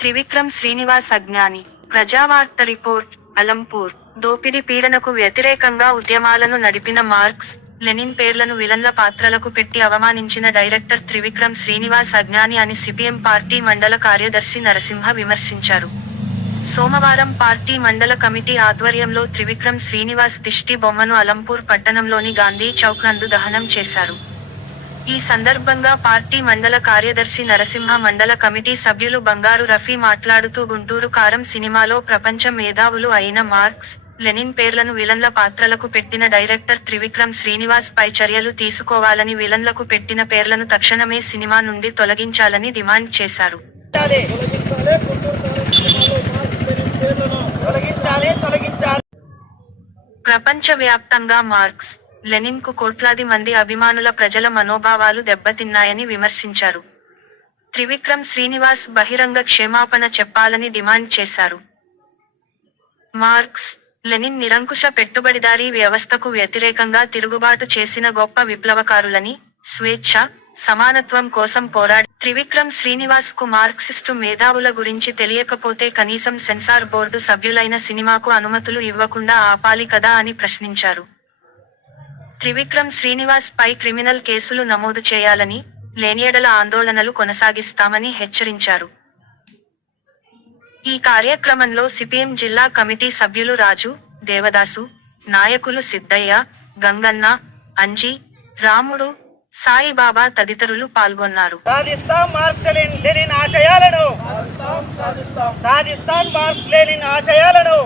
త్రివిక్రమ్ శ్రీనివాస్ అజ్ఞాని. ప్రజావార్త రిపోర్ట్. అలంపూర్. దోపిడీ పీడనకు వ్యతిరేకంగా ఉద్యమాలను నడిపిన మార్క్స్, లెనిన్ పేర్లను విలన్ల పాత్రలకు పెట్టి అవమానించిన డైరెక్టర్ త్రివిక్రమ్ శ్రీనివాస్ అజ్ఞాని అని సిపిఎం పార్టీ మండల కార్యదర్శి నరసింహ విమర్శించారు. సోమవారం పార్టీ మండల కమిటీ ఆధ్వర్యంలో త్రివిక్రమ్ శ్రీనివాస్ దిష్టి బొమ్మను అలంపూర్ పట్టణంలోని గాంధీ చౌక్ నందు దహనం చేశారు. ఈ సందర్భంగా పార్టీ మండల కార్యదర్శి నరసింహ, మండల కమిటీ సభ్యులు బంగారు రఫీ మాట్లాడుతూ గుంటూరు కారం సినిమాలో ప్రపంచ మేధావులు అయిన మార్క్స్, లెనిన్ పేర్లను విలన్ల పాత్రలకు పెట్టిన డైరెక్టర్ త్రివిక్రమ్ శ్రీనివాస్ పై చర్యలు తీసుకోవాలని, విలన్లకు పెట్టిన పేర్లను తక్షణమే సినిమా నుండి తొలగించాలని డిమాండ్ చేశారు. ప్రపంచవ్యాప్తంగా మార్క్స్, లెనిన్ కు కోట్లాది మంది అభిమానుల ప్రజల మనోభావాలు దెబ్బతిన్నాయని విమర్శించారు. త్రివిక్రమ్ శ్రీనివాస్ బహిరంగ క్షమాపణ చెప్పాలని డిమాండ్ చేశారు. మార్క్స్, లెనిన్ నిరంకుశ పెట్టుబడిదారీ వ్యవస్థకు వ్యతిరేకంగా తిరుగుబాటు చేసిన గొప్ప విప్లవకారులని, స్వేచ్ఛ, సమానత్వం కోసం పోరాడి త్రివిక్రమ్ శ్రీనివాస్ కు మార్క్సిస్టు మేధావుల గురించి తెలియకపోతే కనీసం సెన్సార్ బోర్డు సభ్యులైన సినిమాకు అనుమతులు ఇవ్వకుండా ఆపాలి కదా అని ప్రశ్నించారు. త్రివిక్రమ్ శ్రీనివాస్ పై క్రిమినల్ కేసులు నమోదు చేయాలని, లేనియెడల ఆందోళనలు కొనసాగిస్తామని హెచ్చరించారు. ఈ కార్యక్రమంలో సిపిఎం జిల్లా కమిటీ సభ్యులు రాజు, దేవదాసు, నాయకులు సిద్దయ్య, గంగన్న, అంజీ, రాముడు, సాయిబాబా తదితరులు పాల్గొన్నారు. సాధిస్తాం మార్క్స్ లెనిన్ ఆశయాలను, సాధిస్తాం మార్క్స్ లెనిన్ ఆశయాలను.